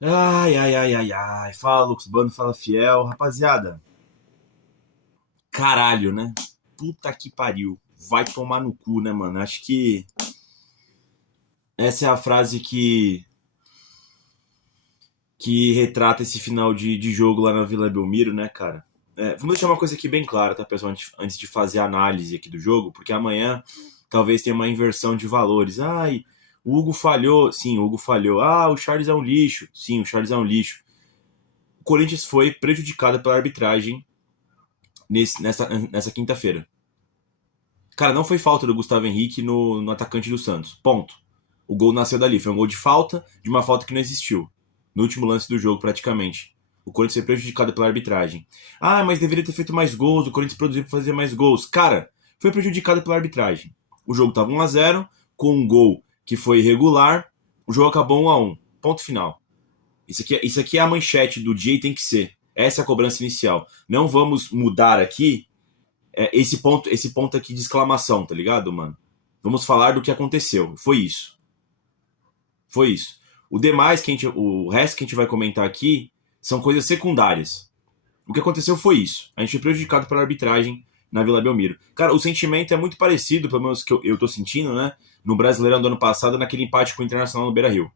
Ai, ai, ai, ai, ai. Fala, Lucas Bando, fala Fiel. Rapaziada, caralho, né? Puta que pariu. Vai tomar no cu, né, mano? Acho que essa é a frase que retrata esse final de jogo lá na Vila Belmiro, né, cara? Vamos deixar uma coisa aqui bem clara, tá, pessoal? Antes de fazer a análise aqui do jogo, porque amanhã talvez tenha uma inversão de valores. Ai, o Hugo falhou. Sim, o Hugo falhou. Ah, o Charles é um lixo. Sim, o Charles é um lixo. O Corinthians foi prejudicado pela arbitragem nessa quinta-feira. Cara, não foi falta do Gustavo Henrique no atacante do Santos. Ponto. O gol nasceu dali. Foi um gol de falta, de uma falta que não existiu. No último lance do jogo, praticamente. O Corinthians foi prejudicado pela arbitragem. Ah, mas deveria ter feito mais gols. O Corinthians produziu para fazer mais gols. Cara, foi prejudicado pela arbitragem. O jogo estava 1-0, com um gol que foi irregular. O jogo acabou 1-1. Ponto final. Isso aqui é a manchete do dia e tem que ser. Essa é a cobrança inicial. Não vamos mudar aqui esse ponto aqui de exclamação, tá ligado, mano? Vamos falar do que aconteceu. Foi isso. Foi isso. O resto que a gente vai comentar aqui são coisas secundárias. O que aconteceu foi isso. A gente foi prejudicado pela arbitragem na Vila Belmiro. Cara, o sentimento é muito parecido, pelo menos que eu tô sentindo, né? No Brasileirão do ano passado, naquele empate com o Internacional no Beira-Rio.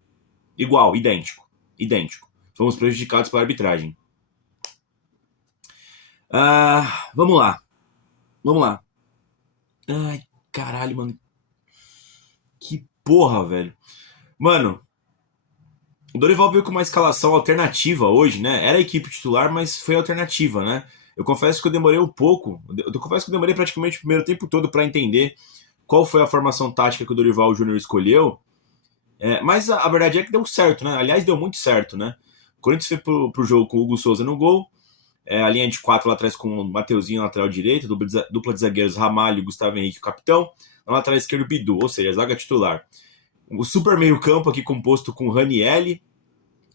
Igual, idêntico. Idêntico. Fomos prejudicados pela arbitragem. Vamos lá. Vamos lá. Ai, caralho, mano. Que porra, velho. Mano, o Dorival veio com uma escalação alternativa hoje, né? Era a equipe titular, mas foi alternativa, né? Eu confesso que eu demorei um pouco. Eu confesso que eu demorei praticamente o primeiro tempo todo para entender qual foi a formação tática que o Dorival Júnior escolheu. Mas a verdade é que deu certo, né? Aliás, deu muito certo, né? O Corinthians foi pro jogo com o Hugo Souza no gol. A linha de 4 lá atrás com o Mateuzinho na lateral direita, dupla de zagueiros Ramalho, Gustavo Henrique, o capitão. Na lateral esquerda, o Bidu, ou seja, a zaga titular. O super meio-campo aqui composto com Ranielli,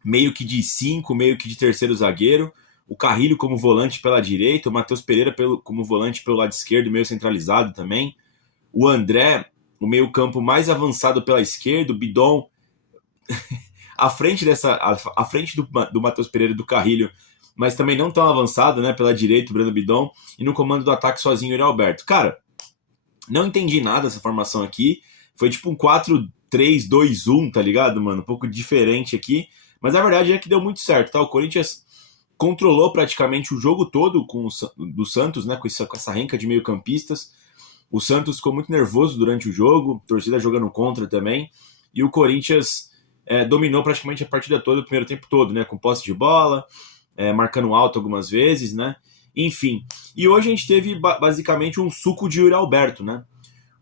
meio que de 5, meio que de terceiro zagueiro. O Carrilho como volante pela direita, o Matheus Pereira como volante pelo lado esquerdo, meio centralizado também. O André, o meio-campo mais avançado pela esquerda, o Bidon à frente do Matheus Pereira e do Carrilho, mas também não tão avançado, né, pela direita, o Breno Bidon, e no comando do ataque sozinho o Yuri Alberto. Cara, não entendi nada dessa formação aqui. Foi tipo um 4-3-2-1, tá ligado, mano? Um pouco diferente aqui. Mas a verdade é que deu muito certo, tá? O Corinthians controlou praticamente o jogo todo do Santos, né? Com essa renca de meio-campistas. O Santos ficou muito nervoso durante o jogo, torcida jogando contra também. E o Corinthians dominou praticamente a partida toda, o primeiro tempo todo, né? Com posse de bola, marcando alto algumas vezes, né? Enfim. E hoje a gente teve basicamente um suco de Yuri Alberto, né?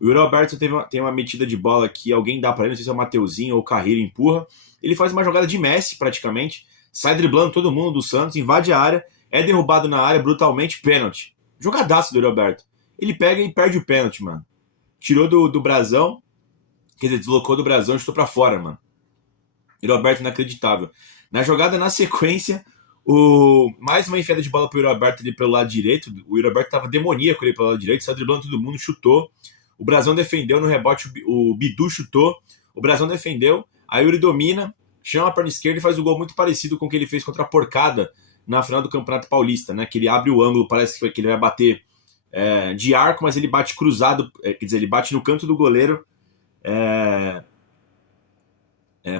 O Yuri Alberto tem uma metida de bola que alguém dá para ele, não sei se é o Mateuzinho ou o Carreiro empurra. Ele faz uma jogada de Messi, praticamente, sai driblando todo mundo do Santos, invade a área, é derrubado na área brutalmente, pênalti. Jogadaço do Yuri Alberto. Ele pega e perde o pênalti, mano. Tirou do brasão, quer dizer, deslocou do brasão e chutou pra fora, mano. Yuri Alberto inacreditável. Na jogada, na sequência, mais uma enfiada de bola pro Yuri Alberto ali pelo lado direito. O Yuri Alberto tava demoníaco ali pelo lado direito, saiu driblando todo mundo, chutou. O Brasão defendeu no rebote, o Bidu chutou. O Brasão defendeu. A Yuri domina, chama a perna esquerda e faz um gol muito parecido com o que ele fez contra a Porcada na final do Campeonato Paulista, né? Que ele abre o ângulo, parece que ele vai bater de arco, mas ele bate cruzado, quer dizer, ele bate no canto do goleiro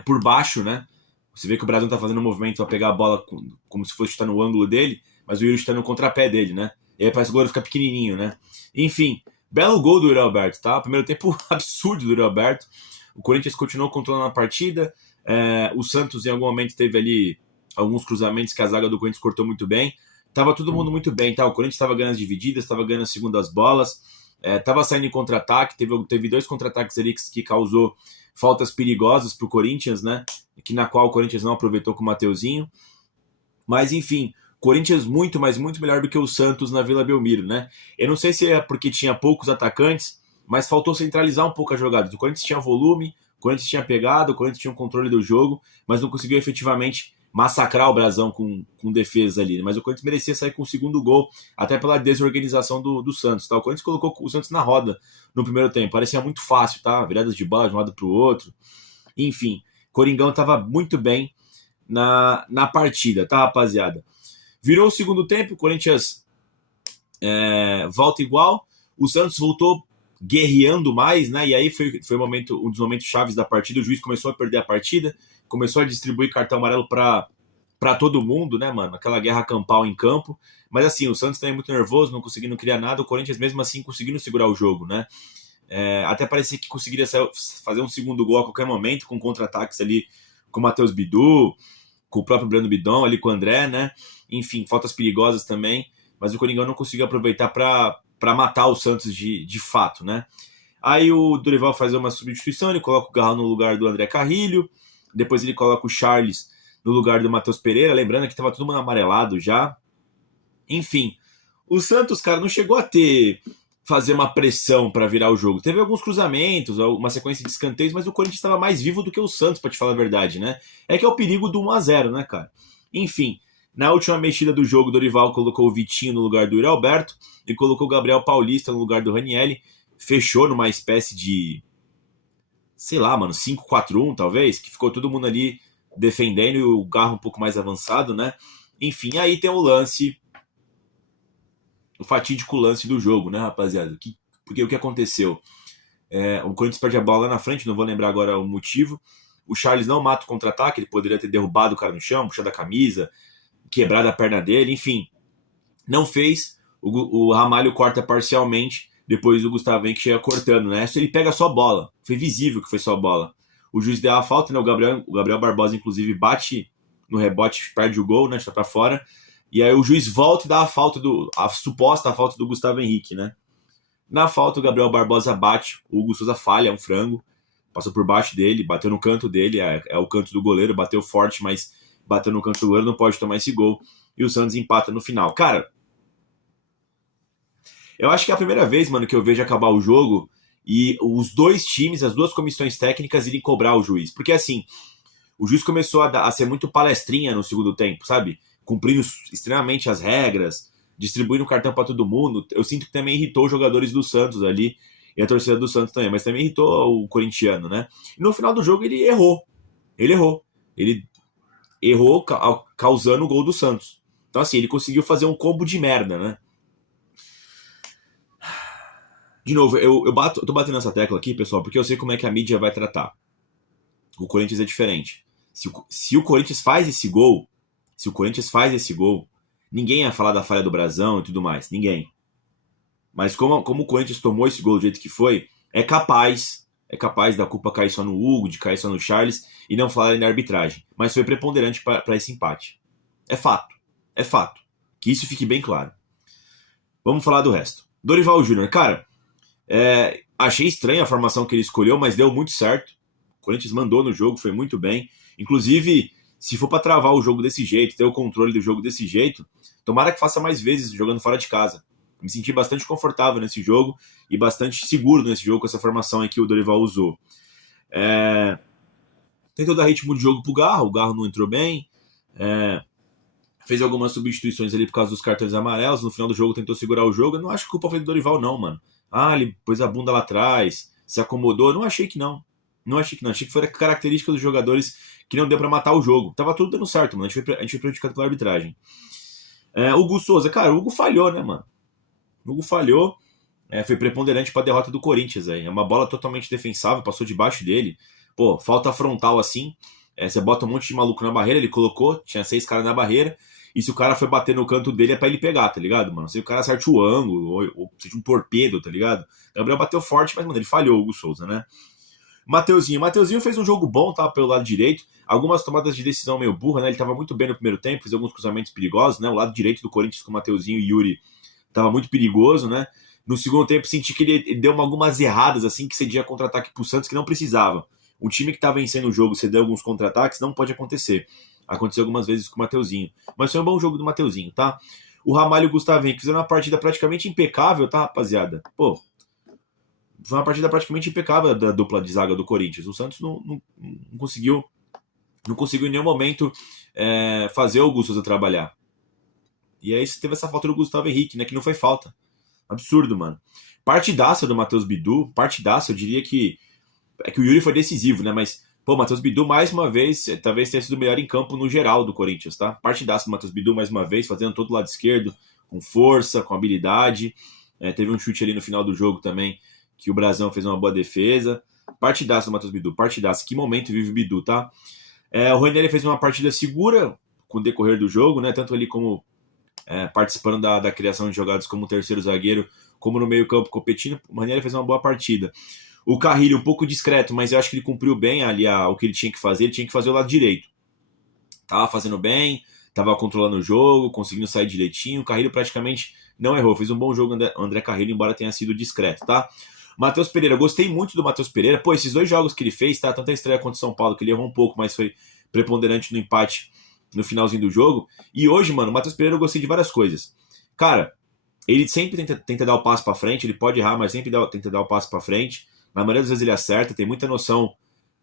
por baixo, né? Você vê que o Brasão tá fazendo um movimento para pegar a bola como se fosse chutar no ângulo dele, mas o Yuri está no contrapé dele, né? E aí parece que o goleiro fica pequenininho, né? Enfim, belo gol do Yuri Alberto, tá? Primeiro tempo absurdo do Yuri Alberto. O Corinthians continuou controlando a partida. O Santos, em algum momento, teve ali alguns cruzamentos que a zaga do Corinthians cortou muito bem. Tava todo mundo muito bem, tá? O Corinthians estava ganhando as divididas, estava ganhando as segundas bolas, tava saindo em contra-ataque. Teve dois contra-ataques ali que causou faltas perigosas pro Corinthians, né? Na qual o Corinthians não aproveitou com o Mateuzinho. Mas, enfim, Corinthians muito, mas muito melhor do que o Santos na Vila Belmiro, né? Eu não sei se é porque tinha poucos atacantes, mas faltou centralizar um pouco as jogadas. O Corinthians tinha volume, o Corinthians tinha pegado, o Corinthians tinha um controle do jogo, mas não conseguiu efetivamente massacrar o Brasão com defesa ali. Mas o Corinthians merecia sair com o segundo gol, até pela desorganização do Santos. Tá? O Corinthians colocou o Santos na roda no primeiro tempo. Parecia muito fácil, tá? Viradas de bola de um lado para o outro. Enfim, Coringão estava muito bem na partida, tá, rapaziada? Virou o segundo tempo, o Corinthians volta igual, o Santos voltou guerreando mais, né? E aí foi um dos momentos chaves da partida. O juiz começou a perder a partida, começou a distribuir cartão amarelo para todo mundo, né, mano? Aquela guerra campal em campo. Mas assim, o Santos também muito nervoso, não conseguindo criar nada, o Corinthians mesmo assim conseguindo segurar o jogo, né? Até parecia que conseguiria fazer um segundo gol a qualquer momento, com contra-ataques ali com o Matheus Bidu, com o próprio Breno Bidon, ali com o André, né? Enfim, faltas perigosas também, mas o Coringão não conseguiu aproveitar para matar o Santos de fato, né? Aí o Dorival faz uma substituição, ele coloca o Garral no lugar do André Carrilho, depois ele coloca o Charles no lugar do Matheus Pereira, lembrando que estava todo mundo amarelado já. Enfim, o Santos, cara, não chegou a fazer uma pressão para virar o jogo. Teve alguns cruzamentos, uma sequência de escanteios, mas o Corinthians estava mais vivo do que o Santos, para te falar a verdade, né? É que é o perigo do 1-0, né, cara? Enfim, na última mexida do jogo, Dorival colocou o Vitinho no lugar do Yuri Alberto e colocou o Gabriel Paulista no lugar do Ranielli. Fechou numa espécie de, sei lá, mano, 5-4-1 talvez, que ficou todo mundo ali defendendo e o Garro um pouco mais avançado, né? Enfim, aí tem o fatídico lance do jogo, né, rapaziada? Porque o que aconteceu? O Corinthians perde a bola lá na frente, não vou lembrar agora o motivo. O Charles não mata o contra-ataque, ele poderia ter derrubado o cara no chão, puxado a camisa, quebrado a perna dele, enfim. Não fez, o Ramalho corta parcialmente, depois o Gustavo Henrique chega cortando, né? Ele pega só a bola, foi visível que foi só a bola. O juiz deu a falta, né? O Gabriel Barbosa, inclusive, bate no rebote, perde o gol, né? Está para fora. E aí o juiz volta e dá a suposta falta do Gustavo Henrique, né? Na falta, o Gabriel Barbosa bate, o Hugo Souza falha, é um frango, passou por baixo dele, bateu no canto dele, é o canto do goleiro, bateu forte, mas bateu no canto do goleiro, não pode tomar esse gol. E o Santos empata no final. Cara, eu acho que é a primeira vez, mano, que eu vejo acabar o jogo e os dois times, as duas comissões técnicas irem cobrar o juiz. Porque assim, o juiz começou a ser muito palestrinha no segundo tempo, sabe? Cumprindo extremamente as regras, distribuindo cartão para todo mundo. Eu sinto que também irritou os jogadores do Santos ali, e a torcida do Santos também, mas também irritou o corintiano, né? E no final do jogo ele errou. Ele errou causando o gol do Santos. Então assim, ele conseguiu fazer um combo de merda, né? De novo, eu tô batendo nessa tecla aqui, pessoal, porque eu sei como é que a mídia vai tratar. O Corinthians é diferente. Se o Corinthians faz esse gol, ninguém ia falar da falha do Brasão e tudo mais. Ninguém. Mas como o Corinthians tomou esse gol do jeito que foi, é capaz da culpa cair só no Hugo, de cair só no Charles e não falarem da arbitragem. Mas foi preponderante para esse empate. É fato. É fato. Que isso fique bem claro. Vamos falar do resto. Dorival Júnior, cara, achei estranha a formação que ele escolheu, mas deu muito certo. O Corinthians mandou no jogo, foi muito bem. Inclusive, se for para travar o jogo desse jeito, ter o controle do jogo desse jeito, tomara que faça mais vezes jogando fora de casa. Me senti bastante confortável nesse jogo e bastante seguro nesse jogo com essa formação aí que o Dorival usou. Tentou dar ritmo de jogo pro Garro, o Garro não entrou bem. Fez algumas substituições ali por causa dos cartões amarelos. No final do jogo tentou segurar o jogo. Eu não acho que a culpa foi do Dorival, não, mano. Ele pôs a bunda lá atrás, se acomodou. Não achei que não. Achei que foi a característica dos jogadores que não deu pra matar o jogo. Tava tudo dando certo, mano. A gente foi prejudicado pela arbitragem. Hugo Souza, cara, o Hugo falhou, né, mano? O Hugo falhou. Foi preponderante pra derrota do Corinthians aí. É uma bola totalmente defensável, passou debaixo dele. Pô, falta frontal assim. Você bota um monte de maluco na barreira, ele colocou, tinha 6 caras na barreira. E se o cara foi bater no canto dele é pra ele pegar, tá ligado, mano? Se o cara acerte o ângulo, ou seja, um torpedo, tá ligado? Gabriel bateu forte, mas, mano, ele falhou, o Hugo Souza, né? Mateuzinho fez um jogo bom, tá? Pelo lado direito. Algumas tomadas de decisão meio burra, né? Ele tava muito bem no primeiro tempo, fez alguns cruzamentos perigosos, né? O lado direito do Corinthians com o Mateuzinho e Yuri tava muito perigoso, né? No segundo tempo, senti que ele deu algumas erradas, assim, que cedia contra-ataque pro Santos, que não precisava. Um time que tá vencendo o jogo, ceder alguns contra-ataques, não pode acontecer. Aconteceu algumas vezes com o Mateuzinho. Mas foi um bom jogo do Mateuzinho, tá? O Ramalho e o Gustavo Henrique fizeram uma partida praticamente impecável, tá, rapaziada? Pô, foi uma partida praticamente impecável da dupla de zaga do Corinthians. O Santos não conseguiu em nenhum momento fazer o Augusto Souza trabalhar. E aí teve essa falta do Gustavo Henrique, né? Que não foi falta. Absurdo, mano. Partidaça do Matheus Bidu, partidaça, eu diria que o Yuri foi decisivo, né? Mas Pô, Matheus Bidu, mais uma vez, talvez tenha sido o melhor em campo no geral do Corinthians, tá? Partidaço do Matheus Bidu, mais uma vez, fazendo todo o lado esquerdo, com força, com habilidade. Teve um chute ali no final do jogo também, que o Brasão fez uma boa defesa. Partidaço do Matheus Bidu, partidaço. Que momento vive o Bidu, tá? O Ranieri fez uma partida segura com o decorrer do jogo, né? Tanto ali como participando da criação de jogadas como terceiro zagueiro, como no meio-campo competindo. O Ranieri fez uma boa partida. O Carrilho um pouco discreto, mas eu acho que ele cumpriu bem ali o que ele tinha que fazer. Ele tinha que fazer o lado direito. Tava fazendo bem, tava controlando o jogo, conseguindo sair direitinho. O Carrilho praticamente não errou. Fez um bom jogo o André Carrilho, embora tenha sido discreto, tá? Matheus Pereira, gostei muito do Matheus Pereira. Pô, esses 2 jogos que ele fez, tá? Tanto a estreia contra o São Paulo, que ele errou um pouco, mas foi preponderante no empate no finalzinho do jogo. E hoje, mano, o Matheus Pereira eu gostei de várias coisas. Cara, ele sempre tenta dar o passo pra frente, ele pode errar, mas sempre tenta dar o passo pra frente. Na maioria das vezes ele acerta, tem muita noção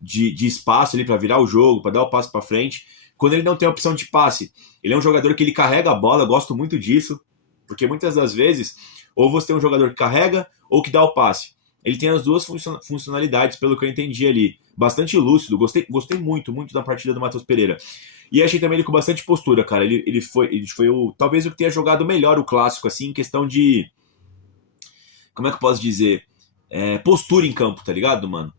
de espaço ali para virar o jogo, para dar o passo para frente. Quando ele não tem a opção de passe, ele é um jogador que ele carrega a bola, gosto muito disso, porque muitas das vezes, ou você tem um jogador que carrega ou que dá o passe. Ele tem as duas funcionalidades, pelo que eu entendi ali. Bastante lúcido, gostei muito da partida do Matheus Pereira. E achei também ele com bastante postura, cara. Ele foi talvez o que tenha jogado melhor o clássico, assim, em questão de. Como é que eu posso dizer? Postura em campo, tá ligado, mano?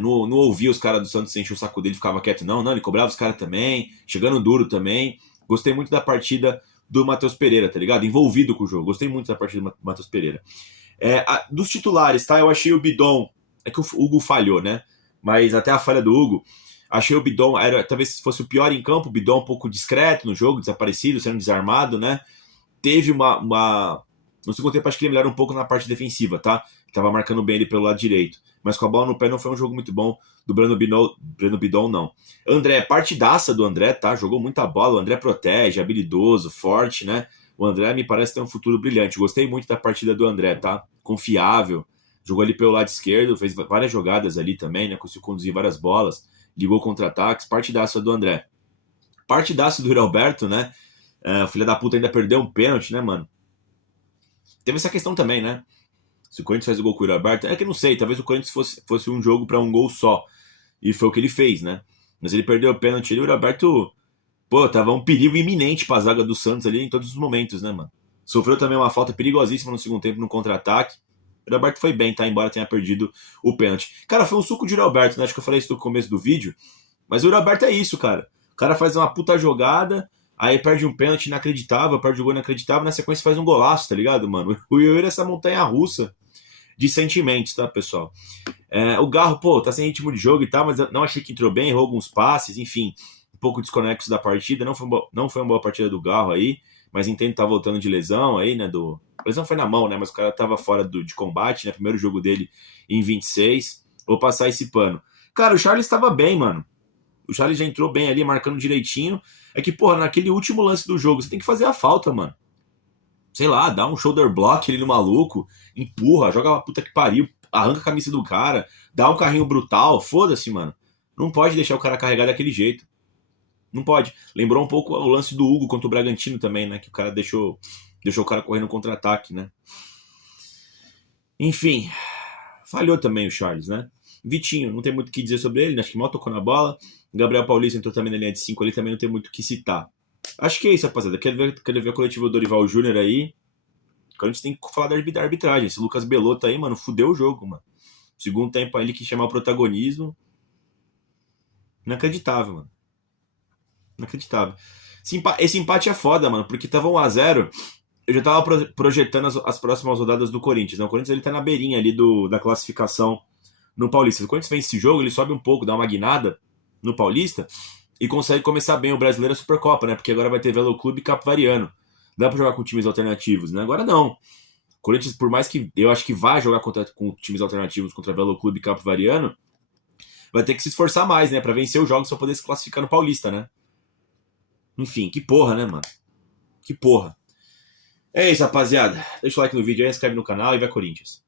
Não ouvia os caras do Santos encher o saco dele, ficava quieto, não, ele cobrava os caras também, chegando duro também. Gostei muito da partida do Matheus Pereira, tá ligado? Envolvido com o jogo, gostei muito da partida do Matheus Pereira. Dos titulares, tá? Eu achei o Bidon, é que o Hugo falhou, né? Mas até a falha do Hugo, achei o Bidon, talvez fosse o pior em campo, o Bidon um pouco discreto no jogo, desaparecido, sendo desarmado, né? Teve no segundo tempo, acho que ele melhorou um pouco na parte defensiva, tá? Tava marcando bem ele pelo lado direito. Mas com a bola no pé não foi um jogo muito bom do Breno Bidon, não. André, partidaça do André, tá? Jogou muita bola. O André protege, habilidoso, forte, né? O André me parece ter um futuro brilhante. Gostei muito da partida do André, tá? Confiável. Jogou ali pelo lado esquerdo, fez várias jogadas ali também, né? Conseguiu conduzir várias bolas. Ligou contra-ataques. Partidaça do André. Partidaça do Yuri Alberto, né? O filho da puta ainda perdeu um pênalti, né, mano? Teve essa questão também, né? Se o Corinthians faz o gol com o Yuri Alberto, que não sei, talvez o Corinthians fosse um jogo para um gol só. E foi o que ele fez, né? Mas ele perdeu o pênalti e o Yuri Alberto, pô, tava um perigo iminente pra zaga do Santos ali em todos os momentos, né, mano? Sofreu também uma falta perigosíssima no segundo tempo, no contra-ataque. O Yuri Alberto foi bem, tá? Embora tenha perdido o pênalti. Cara, foi um suco de Yuri Alberto, né? Acho que eu falei isso no começo do vídeo. Mas o Yuri Alberto é isso, cara. O cara faz uma puta jogada, aí perde um pênalti inacreditável, perde um gol inacreditável, na sequência faz um golaço, tá ligado, mano? O Yuri é essa montanha russa de sentimentos, tá, pessoal? O Garro, pô, tá sem ritmo de jogo e tal, mas não achei que entrou bem, errou alguns passes, enfim, um pouco desconexo da partida. Não foi uma boa partida do Garro aí, mas entendo que tá voltando de lesão aí, né? A lesão foi na mão, né? Mas o cara tava fora de combate, né? Primeiro jogo dele em 26. Vou passar esse pano. Cara, o Charles tava bem, mano. O Charles já entrou bem ali, marcando direitinho. É que, porra, naquele último lance do jogo, você tem que fazer a falta, mano. Sei lá, dá um shoulder block ali no maluco, empurra, joga a puta que pariu, arranca a camisa do cara, dá um carrinho brutal, foda-se, mano. Não pode deixar o cara carregar daquele jeito. Não pode. Lembrou um pouco o lance do Hugo contra o Bragantino também, né? Que o cara deixou o cara correndo contra-ataque, né? Enfim, falhou também o Charles, né? Vitinho, não tem muito o que dizer sobre ele, né? Acho que mal tocou na bola. Gabriel Paulista entrou também na linha de 5 ali, também não tem muito o que citar. Acho que é isso, rapaziada. Quero ver o coletivo do Dorival Júnior aí. A gente tem que falar da arbitragem. Esse Lucas Belotto aí, mano, fudeu o jogo, mano. Segundo tempo aí, ele que chamar o protagonismo. Inacreditável, mano. Inacreditável. Esse empate é foda, mano, porque tava 1-0. Eu já tava projetando as próximas rodadas do Corinthians, né? O Corinthians ele tá na beirinha ali da classificação no Paulista. Se o Corinthians vence esse jogo, ele sobe um pouco, dá uma guinada no Paulista e consegue começar bem o Brasileiro e a Supercopa, né? Porque agora vai ter Velo Clube e Capivariano. Dá pra jogar com times alternativos, né? Agora não. O Corinthians, por mais que eu acho que vai jogar com times alternativos contra Velo Clube e Capivariano, vai ter que se esforçar mais, né? Pra vencer os jogos pra poder se classificar no Paulista, né? Enfim, que porra, né, mano? Que porra. É isso, rapaziada. Deixa o like no vídeo aí, se inscreve no canal e vai Corinthians.